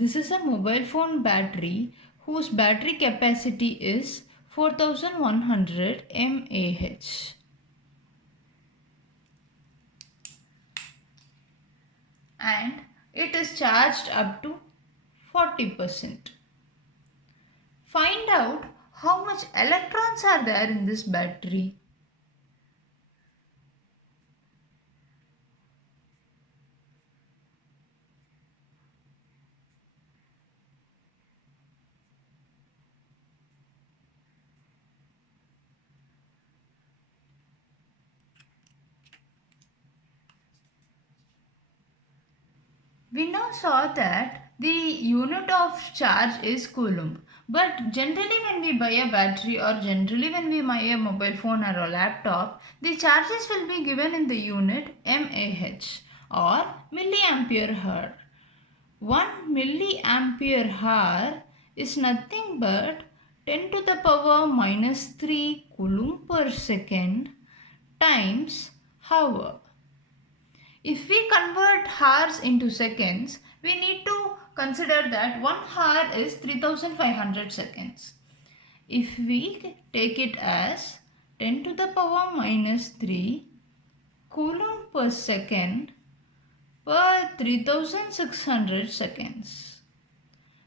This is a mobile phone battery whose battery capacity is 4100 mAh. And it is charged up to 40%. Find out how much electrons are there in this battery. We now saw that the unit of charge is coulomb. But generally when we buy a battery or generally when we buy a mobile phone or a laptop, the charges will be given in the unit mAh or milliampere hour. 1 milliampere hour is nothing but 10 to the power minus 3 coulomb per second times hour. If we convert hours into seconds, we need to consider that 1 hour is 3500 seconds. If we take it as 10 to the power minus 3 coulomb per second per 3600 seconds,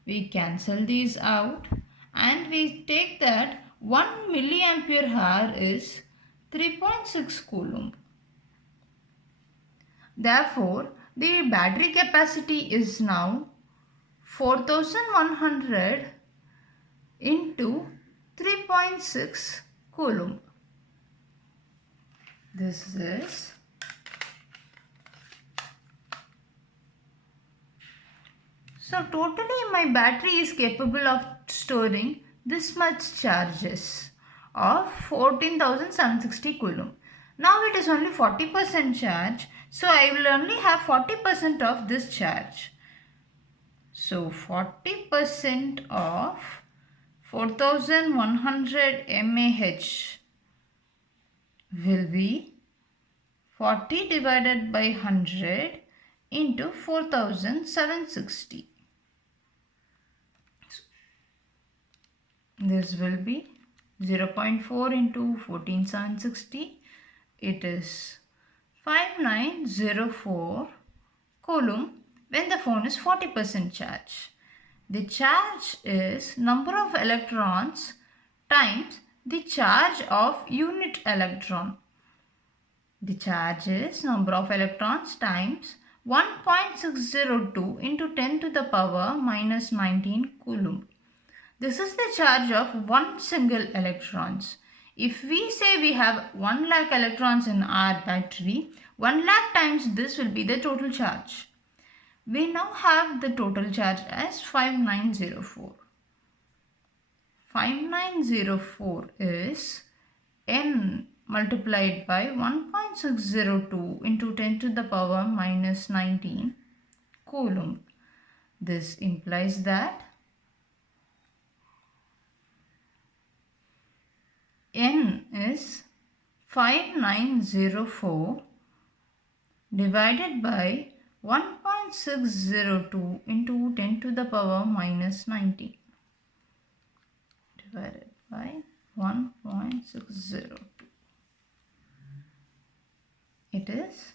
we cancel these out and we take that 1 milliampere hour is 3.6 coulomb. Therefore, the battery capacity is now 4100 into 3.6 coulomb. This is so totally my battery is capable of storing this much charges of 14,760 coulomb. Now it is only 40% charge, so I will only have 40% of this charge. So 40% of 4100 mAh will be 40 divided by 100 into 4760. This will be 0.4 into 14760. It is 5904 coulomb when the phone is 40% charge. The charge is number of electrons times the charge of unit electron. The charge is number of electrons times 1.602 into 10 to the power minus 19 coulomb. This is the charge of one single electrons. If we say we have 1 lakh electrons in our battery, 1 lakh times this will be the total charge. We now have the total charge as 5904. 5904 is n multiplied by 1.602 into 10 to the power minus 19 coulomb. This implies that n is 5904 divided by 1.602 into 10 to the power minus 19 divided by 1.602. It is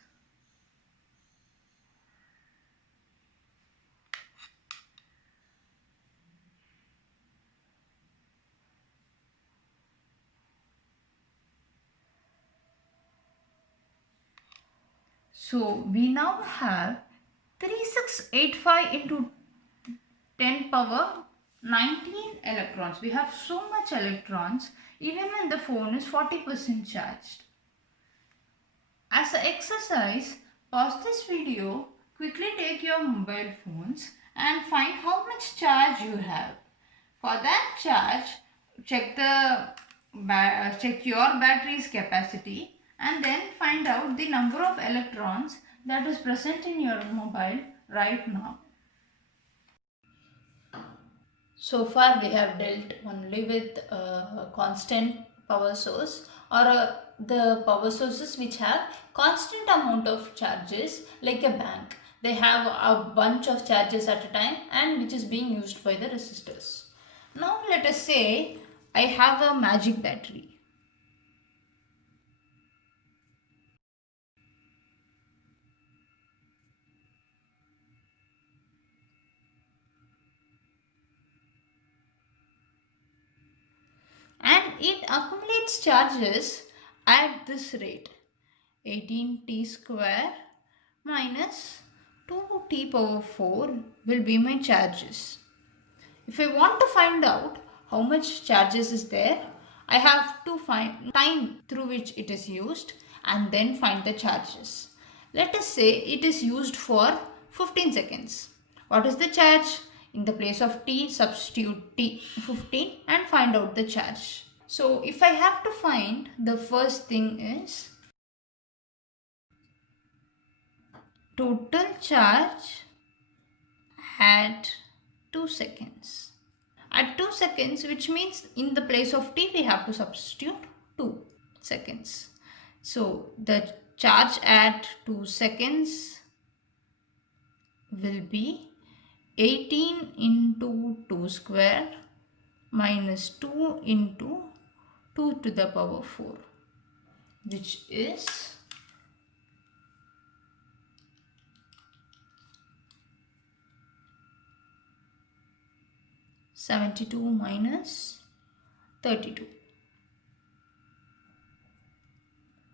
so we now have 3685 into 10 power 19 electrons. We have so much electrons even when the phone is 40% charged. As an exercise, pause this video, quickly take your mobile phones and find how much charge you have. For that charge, check your battery's capacity and then find out the number of electrons that is present in your mobile right now. So far we have dealt only with constant power source or the power sources which have constant amount of charges like a bank. They have a bunch of charges at a time and which is being used by the resistors. Now let us say I have a magic battery. And it accumulates charges at this rate. 18t square minus 2t power 4 will be my charges. If I want to find out how much charges is there, I have to find time through which it is used and then find the charges. Let us say it is used for 15 seconds. What is the charge? In the place of t, substitute t 15 and find out the charge. So if I have to find, the first thing is total charge at 2 seconds. At 2 seconds, which means in the place of t we have to substitute 2 seconds. So the charge at 2 seconds will be 18 into 2 square minus 2 into 2 to the power 4, which is 72 minus 32.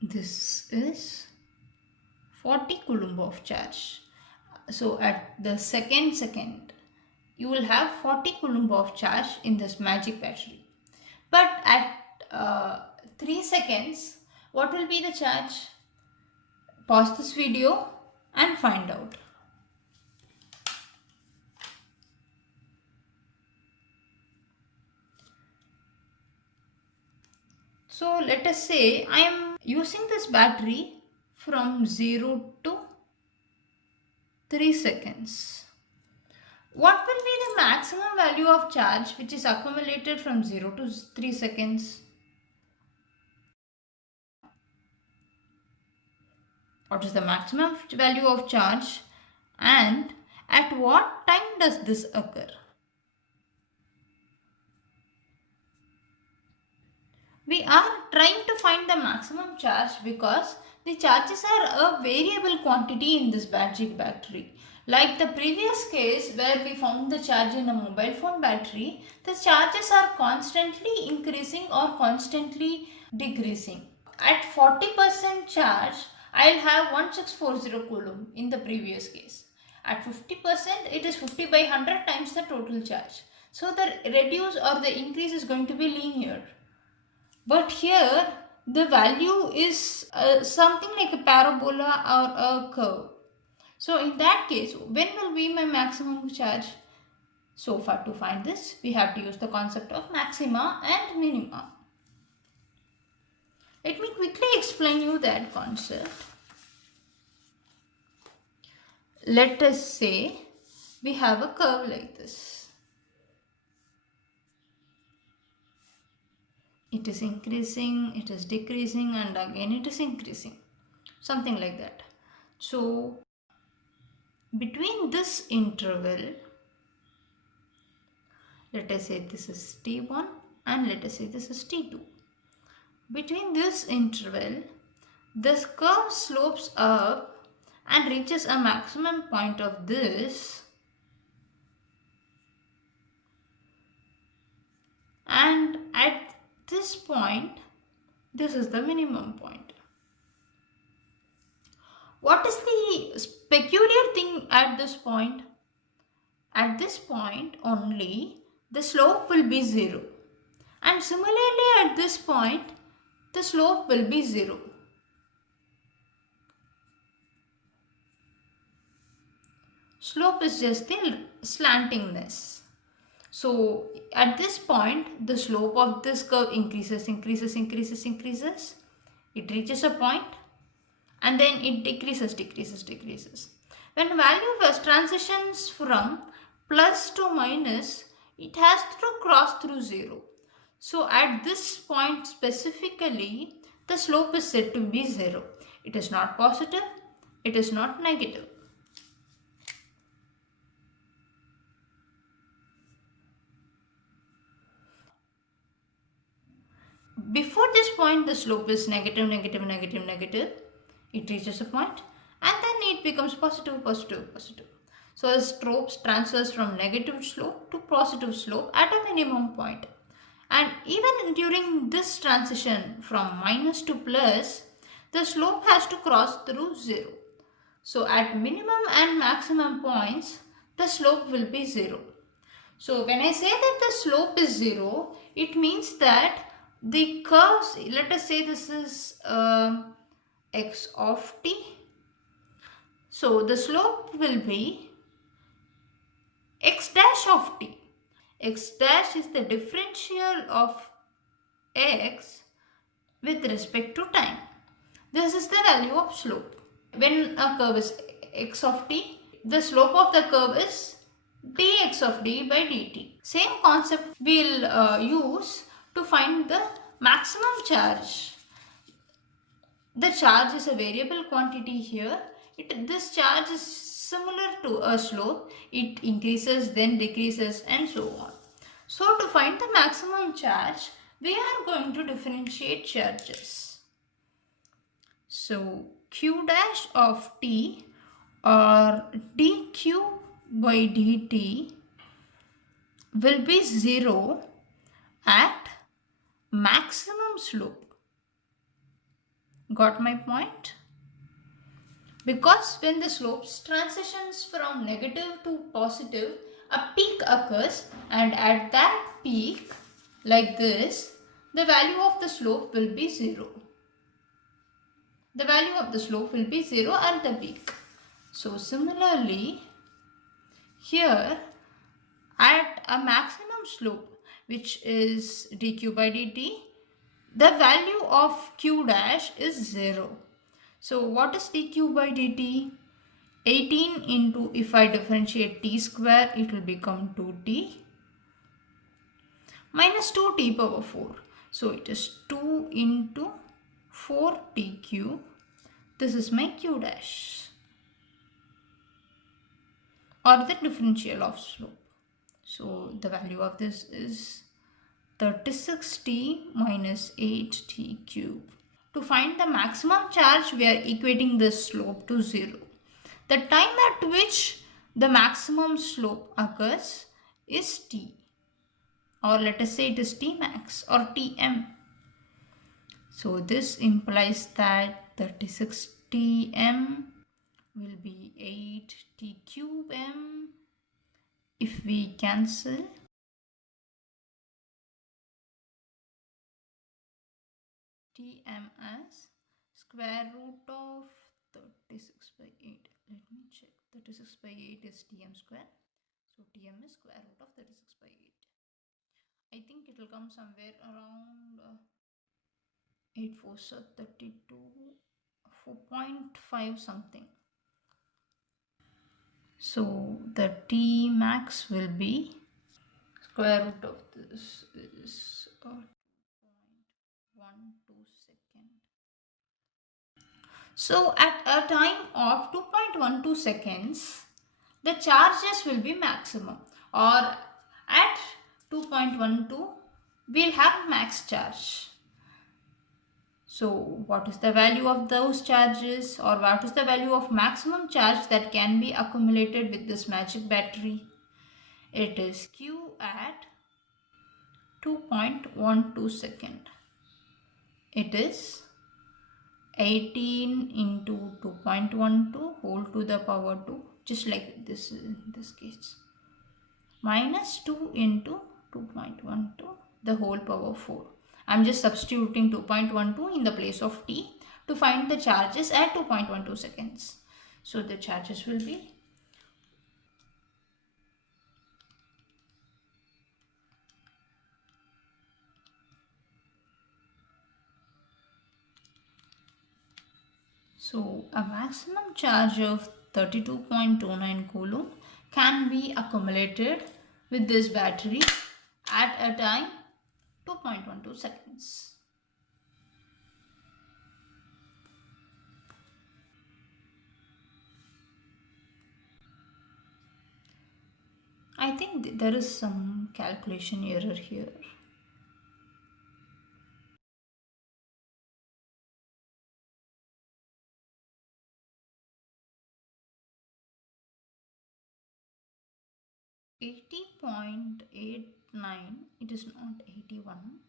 This is 40 coulomb of charge. So at the second, you will have 40 coulomb of charge in this magic battery. But at 3 seconds, what will be the charge? Pause this video and find out. So let us say I am using this battery from 0 to 3 seconds. What will be the maximum value of charge which is accumulated from 0 to 3 seconds? What is the maximum value of charge and at what time does this occur? We are trying to find the maximum charge because the charges are a variable quantity in this magic battery. Like the previous case where we found the charge in a mobile phone battery, the charges are constantly increasing or constantly decreasing. At 40% charge, I'll have 1640 coulomb in the previous case. At 50%, it is 50 by 100 times the total charge. So the reduce or the increase is going to be linear. But here the value is something like a parabola or a curve. So in that case, when will be my maximum charge? So far to find this, we have to use the concept of maxima and minima. Let me quickly explain you that concept. Let us say we have a curve like this. It is increasing, it is decreasing, and again it is increasing. Something like that. So between this interval, let us say this is T1 and let us say this is T2. Between this interval, this curve slopes up and reaches a maximum point of this, and at this point, this is the minimum point. What is the peculiar thing at this point? At this point only, the slope will be 0. And similarly at this point, the slope will be 0. Slope is just the slantingness. So at this point, the slope of this curve increases. It reaches a point and then it decreases. When value first transitions from plus to minus, it has to cross through 0. So at this point specifically, the slope is said to be 0. It is not positive, it is not negative. before this point the slope is negative, negative, negative, negative. It reaches a point and then it becomes positive, positive, positive. So the slope transfers from negative slope to positive slope at a minimum point. And even during this transition from minus to plus, the slope has to cross through 0. So at minimum and maximum points, the slope will be 0. So when I say that the slope is 0, it means that the curves, let us say this is x of t. So the slope will be x dash of t. X dash is the differential of x with respect to time. This is the value of slope. When a curve is x of t, the slope of the curve is dx of d by dt. Same concept we'll use to find the maximum charge. The charge is a variable quantity here. This charge is similar to a slope. It increases, then decreases, and so on. So to find the maximum charge, we are going to differentiate charges. So q dash of t or dq by dt will be 0 at maximum slope. Got my point? Because when the slope transitions from negative to positive, a peak occurs, and at that peak, like this, the value of the slope will be 0. The value of the slope will be 0 at the peak. So similarly, here at a maximum slope, which is dq by dt, the value of q dash is 0. So what is dq by dt? 18 into, if I differentiate t square, it will become 2t minus 2t power 4. So it is 2 into 4t cube. This is my q dash or the differential of slope. So the value of this is 36t minus 8t cube. To find the maximum charge, we are equating this slope to 0. The time at which the maximum slope occurs is t, or let us say it is t max or tm. So this implies that 36tm will be 8t cube m. If we cancel, tm as square root of 36 by 8. Let me check. 36 by 8 is tm square. So tm is square root of 36 by 8. I think it will come somewhere around 8 4 so 32, 4.5 something. So the t max will be square root of this is 2.12 second. So at a time of 2.12 seconds, the charges will be maximum, or at 2.12 we'll have max charge. So what is the value of those charges, or what is the value of maximum charge that can be accumulated with this magic battery? It is q at 2.12 second. It is 18 into 2.12 whole to the power 2, just like this in this case, minus 2 into 2.12 the whole power 4. I'm just substituting 2.12 in the place of t to find the charges at 2.12 seconds. So the charges will be so a maximum charge of 32.29 coulomb can be accumulated with this battery at a time 2.12 seconds. I think there is some calculation error here. 80.89, it is not 81,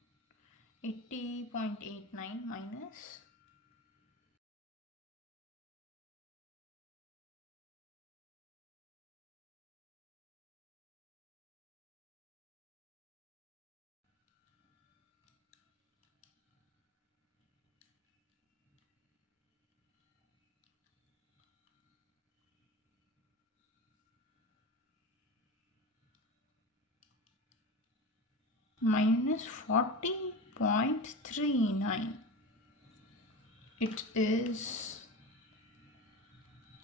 80.89 minus minus 40.39. It is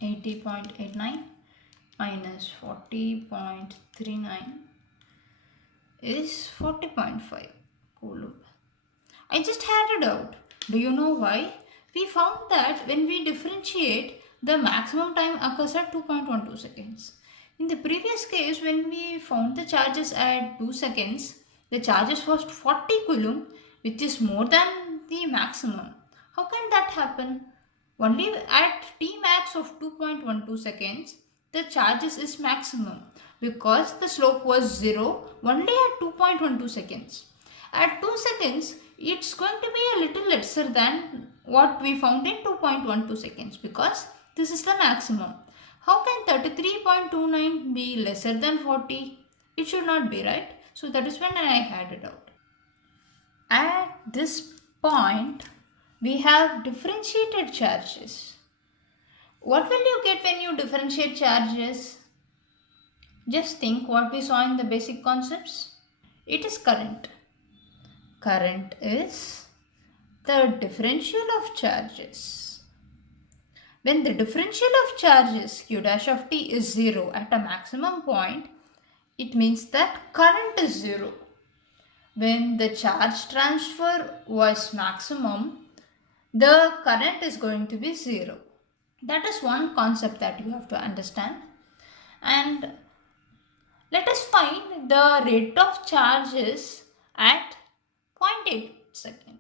80.89 minus 40.39 is 40.5 coulomb. I just had it out. Do you know why? We found that when we differentiate, the maximum time occurs at 2.12 seconds. In the previous case, when we found the charges at 2 seconds, the charges was 40 coulomb, which is more than the maximum. How can that happen? Only at T max of 2.12 seconds, the charges is maximum because the slope was 0 only at 2.12 seconds. At 2 seconds, it's going to be a little lesser than what we found in 2.12 seconds because this is the maximum. How can 33.29 be lesser than 40? It should not be, right? So that is when I had it out. At this point, we have differentiated charges. What will you get when you differentiate charges? Just think what we saw in the basic concepts. It is current. Current is the differential of charges. When the differential of charges q dash of t is 0 at a maximum point, it means that current is 0. When the charge transfer was maximum, the current is going to be 0. That is one concept that you have to understand. And let us find the rate of charges at 0.8 second.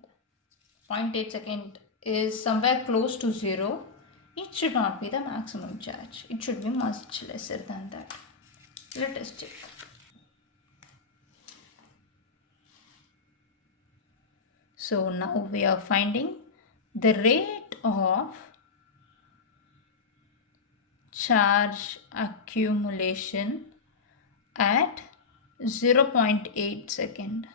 0.8 second is somewhere close to 0. It should not be the maximum charge. It should be much lesser than that. Let us check. So now we are finding the rate of charge accumulation at 0.8 second.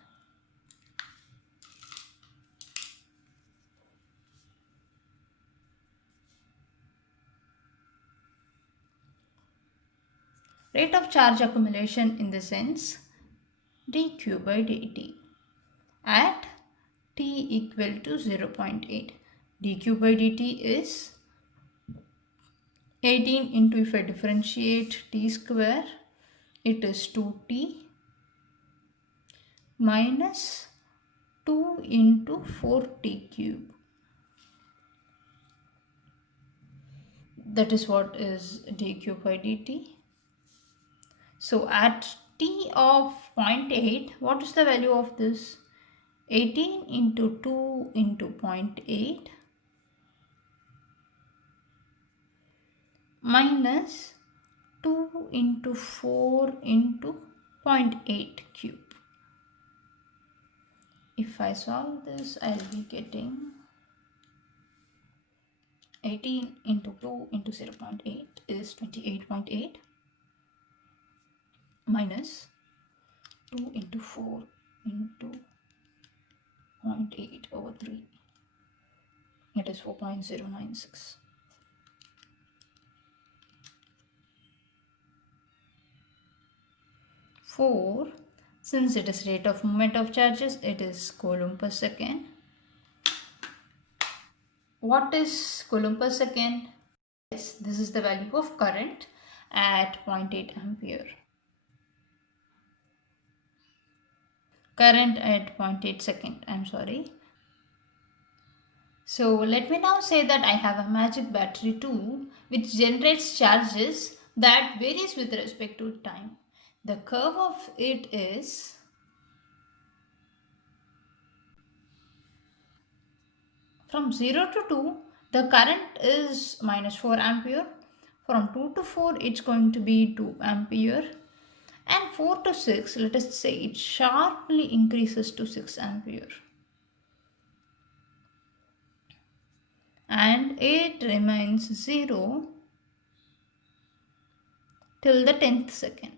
Rate of charge accumulation in the sense dq by dt at t equal to 0.8. dq by dt is 18 into, if I differentiate t square, it is 2t minus 2 into 4t cube. That is what is dq by dt. So at t of 0.8, what is the value of this? 18 into 2 into 0.8 minus 2 into 4 into 0.8 cube. If I solve this, I'll be getting 18 into 2 into 0.8 is 28.8 minus 2 into 4 into 0.8 over 3. It is 4.096. For since it is rate of movement of charges, it is coulomb per second. What is coulomb per second? Yes, this is the value of current at 0.8 ampere. Current at 0.8 second, I'm sorry. So let me now say that I have a magic battery too, which generates charges that varies with respect to time. The curve of it is from 0 to 2, the current is minus 4 ampere. From 2 to 4, it's going to be 2 ampere. And 4 to 6, let us say it sharply increases to 6 ampere. And it remains 0 till the 10th second.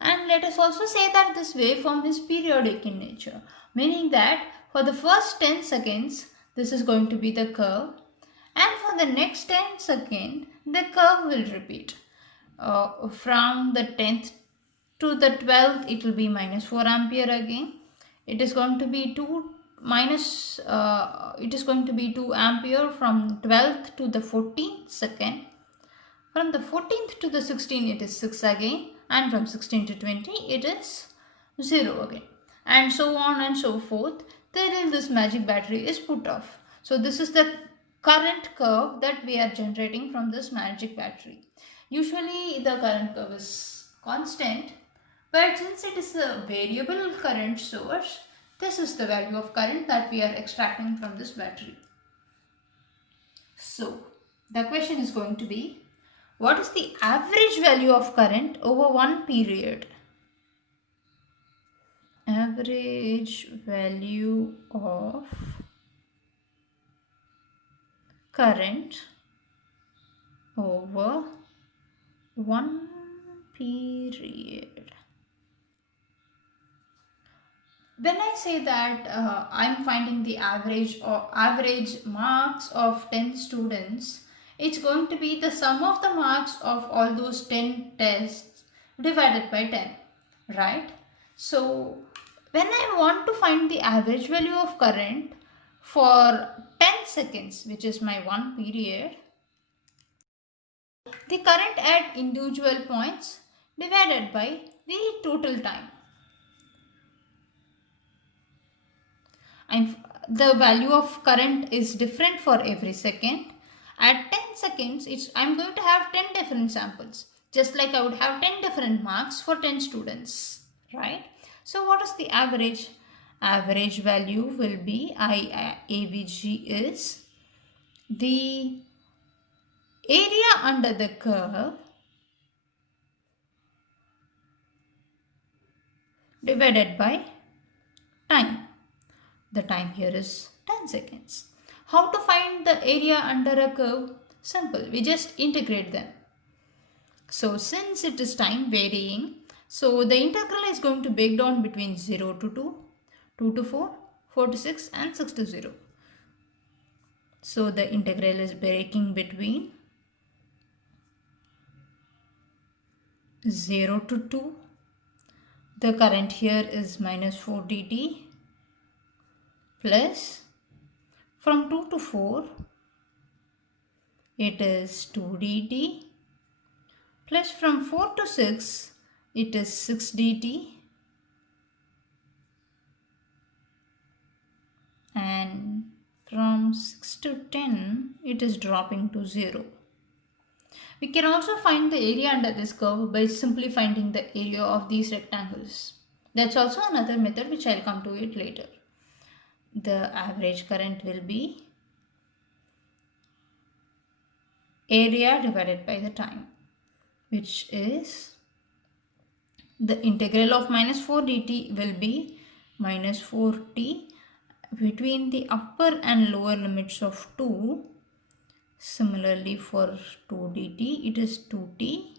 And let us also say that this waveform is periodic in nature, meaning that for the first 10 seconds, this is going to be the curve, and for the next 10 seconds, the curve will repeat. From the 10th to the 12th, it will be minus 4 ampere again. It is going to be 2 it is going to be 2 ampere from 12th to the 14th second. From the 14th to the 16th, it is 6 again, and from 16 to 20 it is 0 again, and so on and so forth till this magic battery is put off. So this is the current curve that we are generating from this magic battery. Usually the current curve is constant, but since it is a variable current source, this is the value of current that we are extracting from this battery. So the question is going to be, what is the average value of current over one period? Average value of current over one period. When I say that I'm finding the average or average marks of 10 students, it's going to be the sum of the marks of all those 10 tests divided by 10, right? So when I want to find the average value of current for 10 seconds, which is my one period, the current at individual points divided by the total time. And the value of current is different for every second. At 10 seconds, I'm going to have 10 different samples, just like I would have 10 different marks for 10 students, right? So what is the average? Average value will be AVG is the area under the curve divided by time. The time here is 10 seconds. How to find the area under a curve? Simple, we just integrate them. So since it is time varying, so the integral is going to break down between 0 to 2, 2 to 4, 4 to 6 and 6 to 0. So the integral is breaking between 0 to 2. The current here is minus 4 dt plus from 2 to 4 it is 2 dt plus from 4 to 6 it is 6 dt and from 6 to 10 it is dropping to 0. We can also find the area under this curve by simply finding the area of these rectangles. That's also another method which I'll come to it later. The average current will be area divided by the time, which is the integral of minus 4 dt will be minus 4t between the upper and lower limits of 2. Similarly for 2 dt it is 2t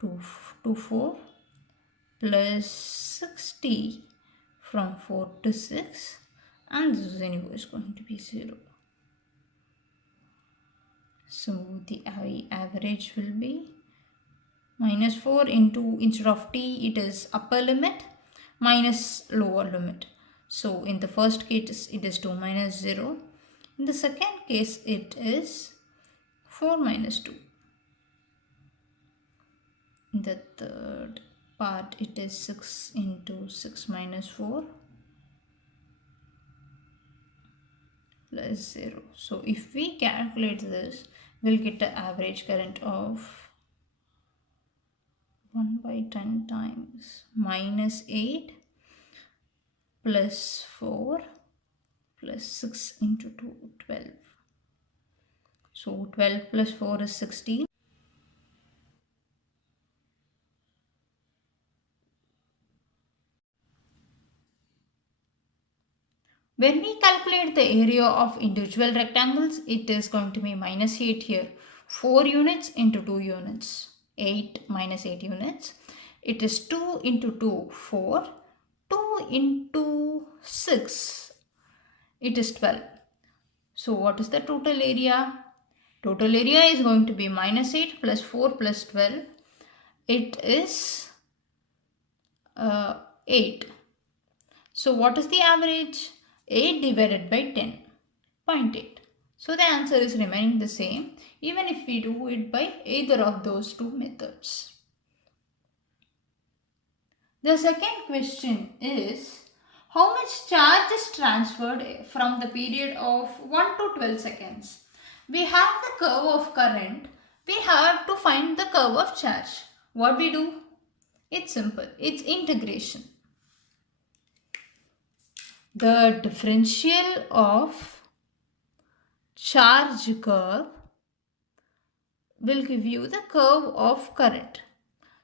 to 4 plus 6t from 4 to 6, and this is anyway is going to be 0. So the average will be minus 4 into, instead of t it is upper limit minus lower limit. So in the first case it is 2 minus 0. In the second case it is 4 minus 2. In the third part it is 6 into 6 minus 4 plus 0. So if we calculate this, we'll get the average current of 1 by 10 times minus 8 plus 4 plus 6 into 2, 12. So 12 plus 4 is 16. When we calculate the area of individual rectangles, it is going to be minus 8 here. 4 units into 2 units. 8 minus 8 units. It is 2 into 2, 4. 2 into 6, it is 12. So what is the total area? Total area is going to be minus 8 plus 4 plus 12. It is 8. So what is the average? 8 divided by 10, 0.8. So the answer is remaining the same even if we do it by either of those two methods. The second question is, how much charge is transferred from the period of 1 to 12 seconds? We have the curve of current. We have to find the curve of charge. What we do? It's simple. It's integration. The differential of charge curve will give you the curve of current.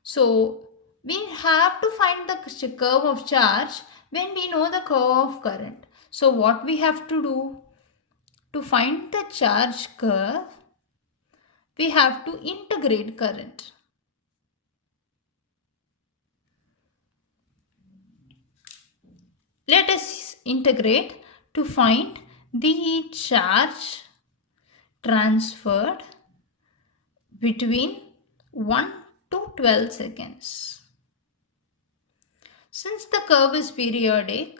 So we have to find the curve of charge when we know the curve of current. So what we have to do to find the charge curve, we have to integrate current. Let us integrate to find the charge transferred between 1 to 12 seconds. Since the curve is periodic,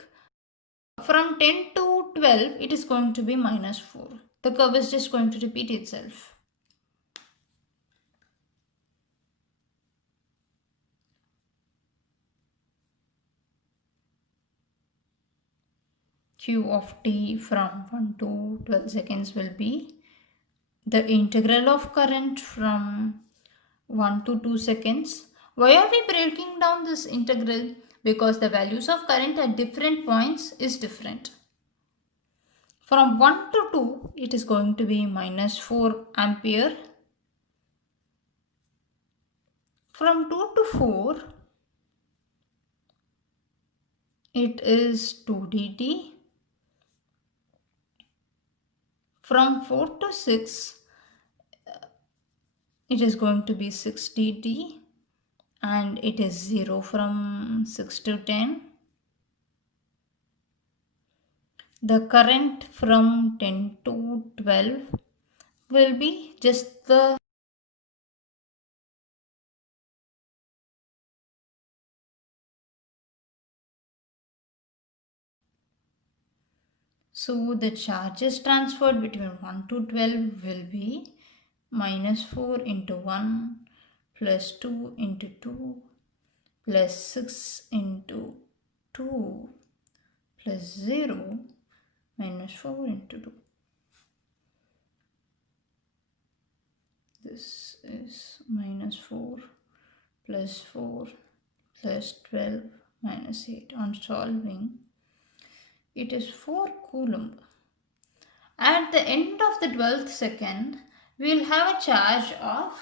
from 10 to 12, it is going to be minus 4. The curve is just going to repeat itself. Q of t from 1 to 12 seconds will be the integral of current from 1 to 2 seconds. Why are we breaking down this integral? Because the values of current at different points is different. From 1 to 2, it is going to be minus 4 ampere. From 2 to 4, it is 2 dt. From 4 to 6, it is going to be 6 dt, and it is 0 from 6 to 10. The current from 10 to 12 will be just the so the charges transferred between 1 to 12 will be minus 4 into 1 plus 2 into 2 plus 6 into 2 plus 0 minus 4 into 2. This is minus 4 plus 4 plus 12 minus 8. On solving, it is 4 coulomb. At the end of the 12th second, we will have a charge of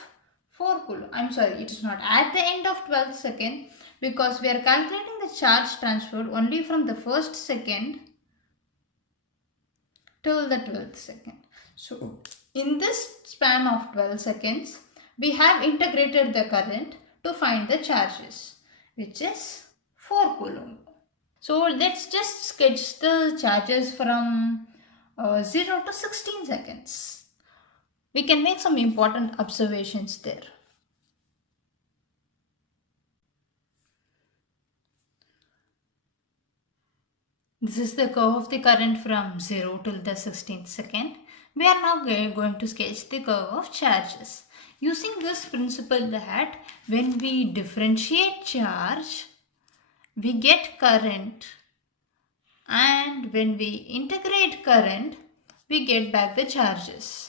4 coulomb. I'm sorry, it is not at the end of 12th second, because we are calculating the charge transferred only from the first second till the 12th second. So in this span of 12 seconds, we have integrated the current to find the charges, which is 4 coulomb. So let's just sketch the charges from 0 to 16 seconds. We can make some important observations there. This is the curve of the current from 0 till the 16th second. We are now going to sketch the curve of charges. Using this principle that when we differentiate charge, we get current, and when we integrate current, we get back the charges.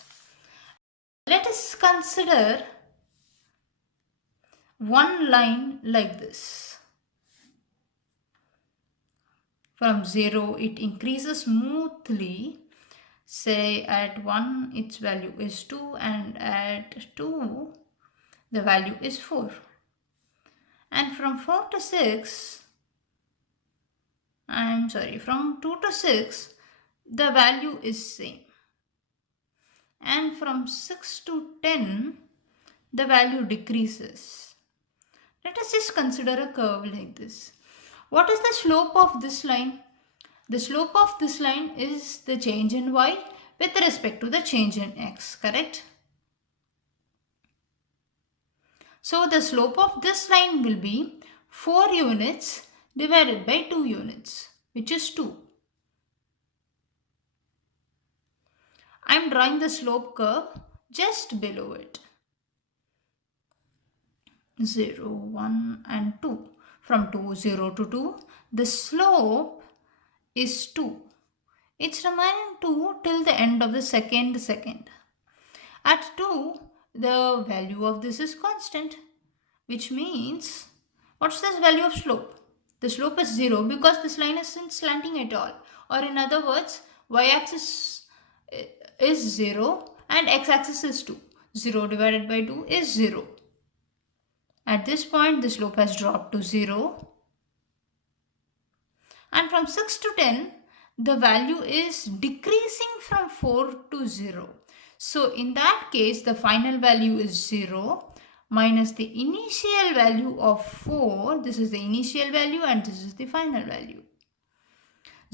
Let us consider one line like this. From 0, it increases smoothly. Say at 1, its value is 2, and at 2, the value is 4. And from 4 to 6, from 2 to 6, the value is same. And from 6 to 10, the value decreases. Let us just consider a curve like this. What is the slope of this line? The slope of this line is the change in y with respect to the change in x, correct? So the slope of this line will be 4 units divided by 2 units, which is 2. I am drawing the slope curve just below it. 0, 1 and 2. From 0 to 2, the slope is 2. It's remaining 2 till the end of the second. At 2, the value of this is constant, which means, what's this value of slope? The slope is 0 because this line isn't slanting at all. Or in other words, y-axis is 0 and x-axis is 2. 0 divided by 2 is 0. At this point, the slope has dropped to 0. And from 6 to 10, the value is decreasing from 4 to 0. So in that case, the final value is 0 minus the initial value of 4. This is the initial value and this is the final value.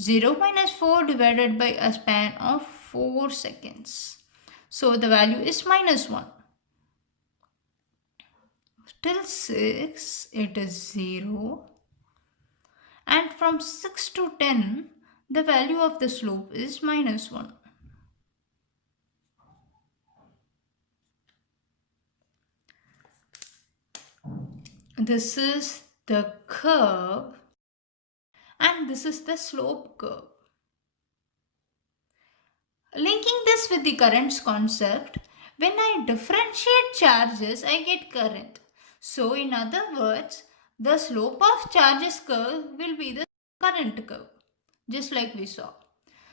0 minus 4 divided by a span of 4 seconds. So the value is minus 1. Till 6, it is 0. And from 6 to 10, the value of the slope is minus 1. This is the curve and this is the slope curve. Linking this with the currents concept, when I differentiate charges, I get current. So in other words, the slope of charges curve will be the current curve, just like we saw.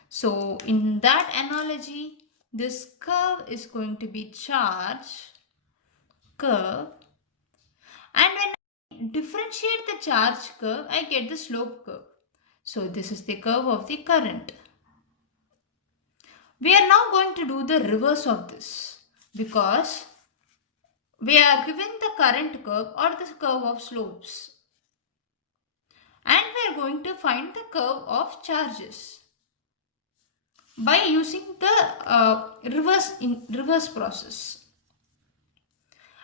So in that analogy, this curve is going to be charge curve, and when I differentiate the charge curve, I get the slope curve. So this is the curve of the current. We are now going to do the reverse of this because we are given the current curve or the curve of slopes, and we are going to find the curve of charges by using the reverse process.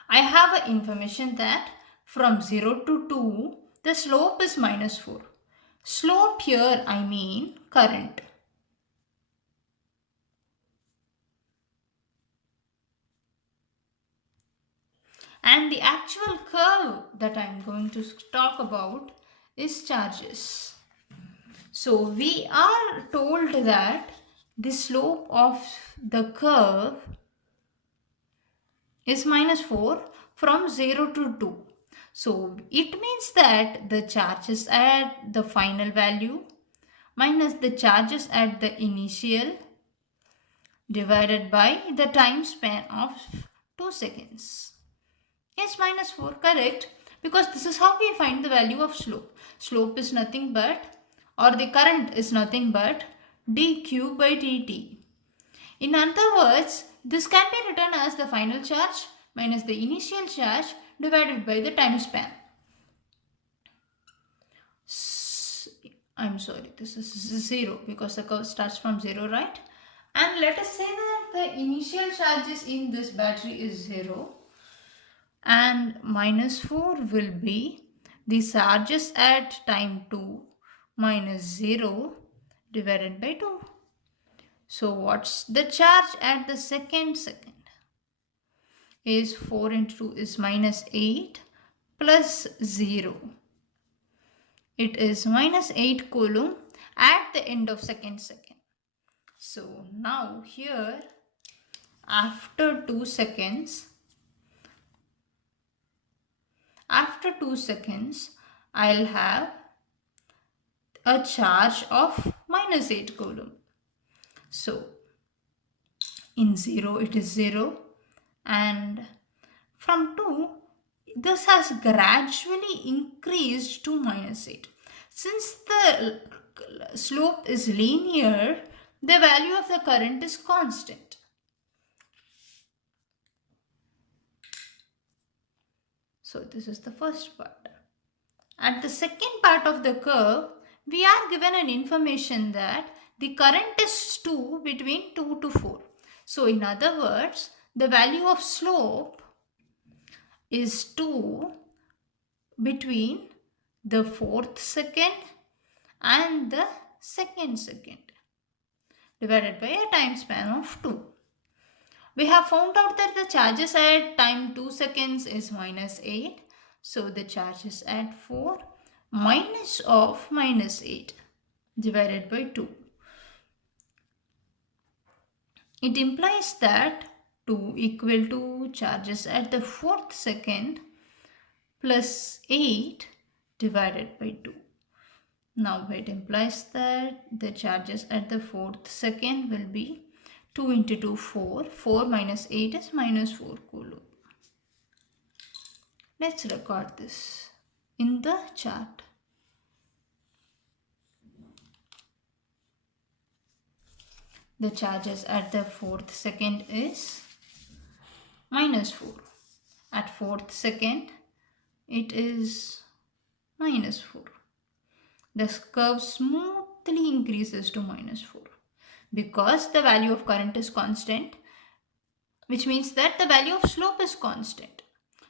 I have an information that from 0 to 2, the slope is minus 4. Slope here, I mean current. And the actual curve that I am going to talk about is charges. So we are told that the slope of the curve is minus 4 from 0 to 2. So it means that the charges at the final value minus the charges at the initial divided by the time span of 2 seconds is minus 4, correct? Because this is how we find the value of slope. Slope is nothing but, or the current is nothing but dq by dt. In other words, this can be written as the final charge minus the initial charge divided by the time span. I'm sorry, this is 0 because the curve starts from 0, right? And let us say that the initial charges in this battery is 0 and minus 4 will be the charges at time 2 minus 0 divided by 2. So what's the charge at the second? Is 4 into 2 is minus 8 plus 0. It is minus 8 coulomb at the end of second. So now here after 2 seconds, I'll have a charge of minus 8 coulomb. So in 0 it is 0, and from 2 this has gradually increased to minus 8. Since the slope is linear, the value of the current is constant. So this is the first part. At the second part of the curve, we are given an information that the current is 2 between 2 to 4. So in other words, the value of slope is 2 between the fourth second and the second divided by a time span of 2. We have found out that the charges at time 2 seconds is minus 8. So the charges at 4 minus of minus 8 divided by 2. It implies that 2 equal to charges at the fourth second plus 8 divided by 2. Now it implies that the charges at the fourth second will be 2 into 2, 4. 4 minus 8 is minus 4 coulomb. Let's record this in the chart. The charges at the fourth second is minus 4. At fourth second, it is minus 4. The curve smoothly increases to minus 4 because the value of current is constant, which means that the value of slope is constant.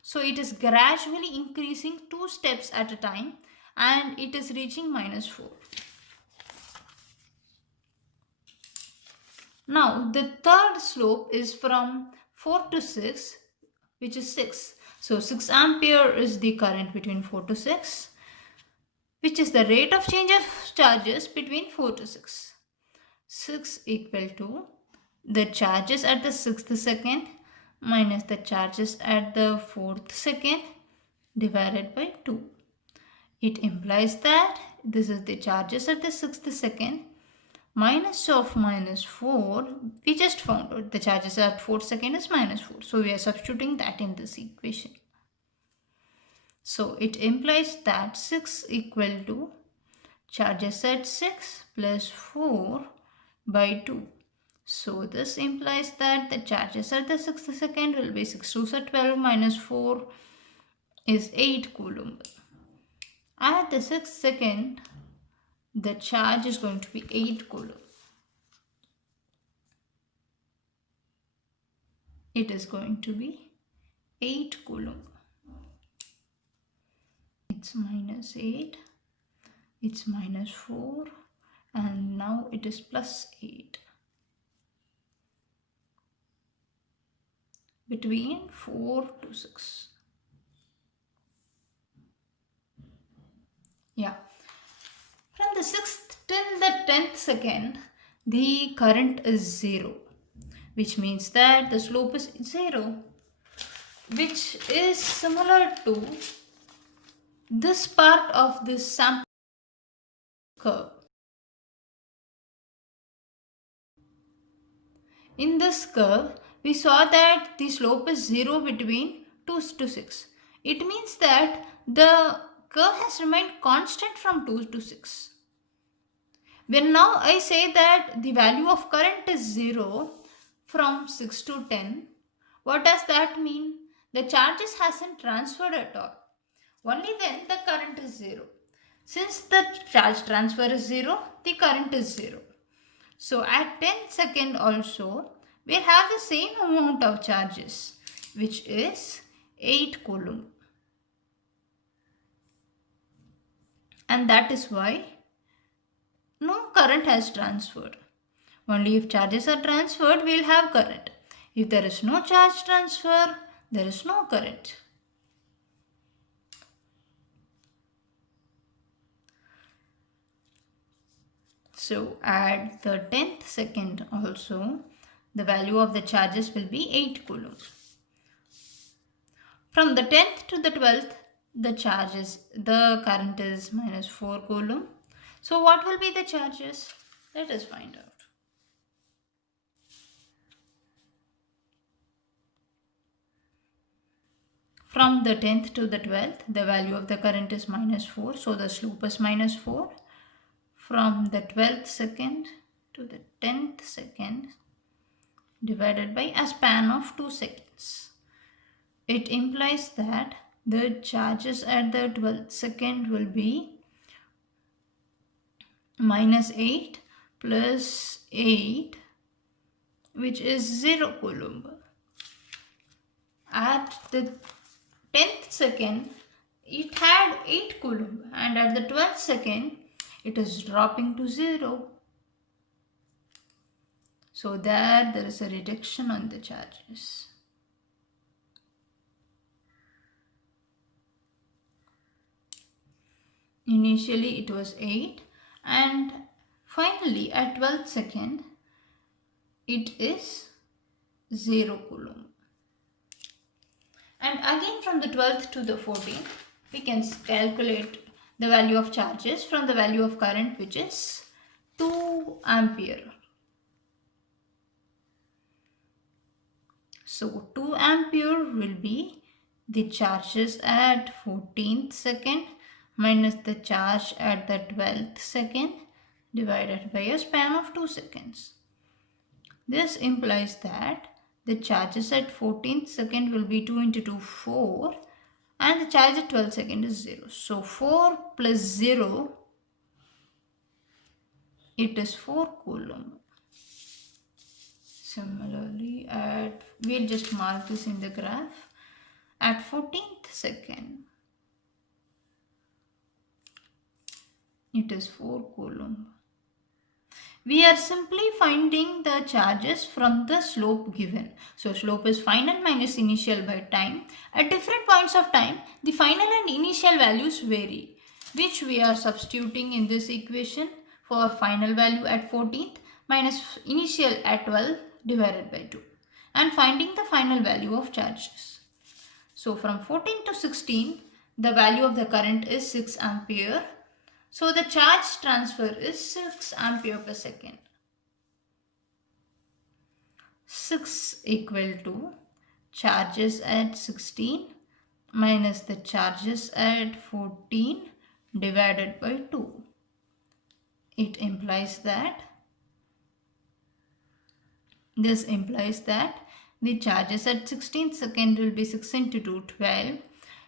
So it is gradually increasing 2 steps at a time and it is reaching minus 4. Now the third slope is from 4 to 6, which is 6. So 6 ampere is the current between 4 to 6, which is the rate of change of charges between 4 to 6. 6 equal to the charges at the 6th second minus the charges at the 4th second divided by 2. It implies that this is the charges at the 6th second minus of minus 4. We just found out the charges at 4th second is minus 4. So we are substituting that in this equation. So it implies that 6 equal to charges at 6 plus 4 by 2. So this implies that the charges at the 6th second will be 6 2s are 12 minus 4 is 8 coulomb. At the 6th second, the charge is going to be 8 coulomb. It is going to be 8 coulomb. It's minus 8, it's minus 4, and now it is plus 8. Between 4 to 6. Yeah. From the 6th till the 10th second, the current is 0, which means that the slope is 0, which is similar to this part of this sample curve. In this curve, we saw that the slope is 0 between 2 to 6. It means that the curve has remained constant from 2 to 6. When now I say that the value of current is 0 from 6 to 10, what does that mean? The charges hasn't transferred at all. Only then the current is 0. Since the charge transfer is 0, the current is 0. So at 10 second also, we'll have the same amount of charges, which is 8 coulomb. And that is why no current has transferred. Only if charges are transferred, we'll have current. If there is no charge transfer, there is no current. So at the 10th second also, the value of the charges will be 8 coulomb. From the 10th to the 12th, the current is minus 4 coulomb. So what will be the charges? Let us find out. From the 10th to the 12th, the value of the current is minus 4. So the slope is minus 4. From the 12th second to the 10th second divided by a span of 2 seconds. It implies that the charges at the 12th second will be minus 8 plus 8, which is 0 coulomb. At the 10th second, it had 8 coulomb, and at the 12th second, it is dropping to 0. So there is a reduction on the charges. Initially it was 8, and finally at 12th second, it is 0 coulomb. And again from the 12th to the 14th, we can calculate the value of charges from the value of current, which is 2 ampere. So 2 ampere will be the charges at 14th second minus the charge at the 12th second divided by a span of 2 seconds. This implies that the charges at 14th second will be 2 into 2, 4, and the charge at 12th second is 0. So 4 plus 0, it is 4 coulomb. Similarly, we'll just mark this in the graph. At 14th second, it is 4 coulomb. We are simply finding the charges from the slope given. So slope is final minus initial by time. At different points of time, the final and initial values vary, which we are substituting in this equation for final value at 14th minus initial at 12 divided by 2, and finding the final value of charges. So from 14 to 16, the value of the current is 6 ampere. So the charge transfer is 6 ampere per second. 6 equal to charges at 16 minus the charges at 14 divided by 2. This implies that the charges at 16th second will be 6 into 2, 12.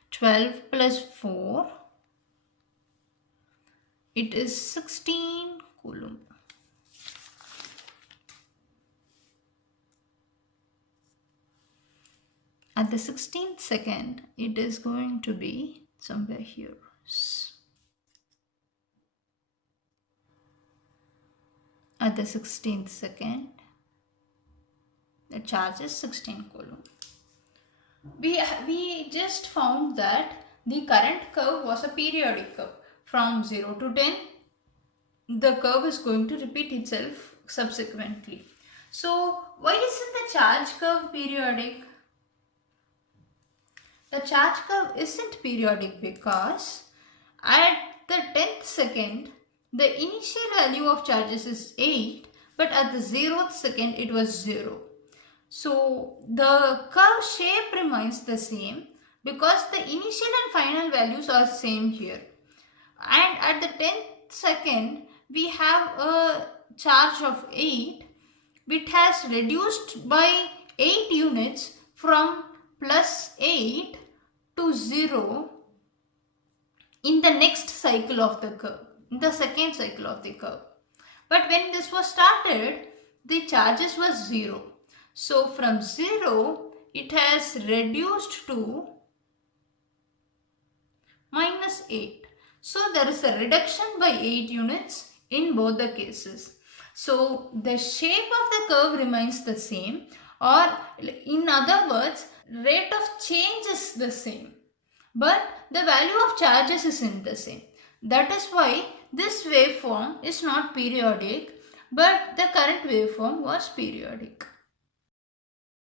12 plus 4, it is 16 coulomb. At the 16th second, it is going to be somewhere here. At the 16th second, the charge is 16 coulomb. We just found that the current curve was a periodic curve. From 0 to 10, the curve is going to repeat itself subsequently. So why isn't the charge curve periodic? The charge curve isn't periodic because at the 10th second, the initial value of charges is 8, but at the 0th second it was 0. So the curve shape remains the same because the initial and final values are same here. And at the 10th second, we have a charge of 8, which has reduced by 8 units from plus 8 to 0 in the next cycle of the curve, in the second cycle of the curve. But when this was started, the charges was 0. So from 0, it has reduced to minus 8. So there is a reduction by 8 units in both the cases. So the shape of the curve remains the same, or in other words, rate of change is the same, but the value of charges isn't the same. That is why this waveform is not periodic, but the current waveform was periodic.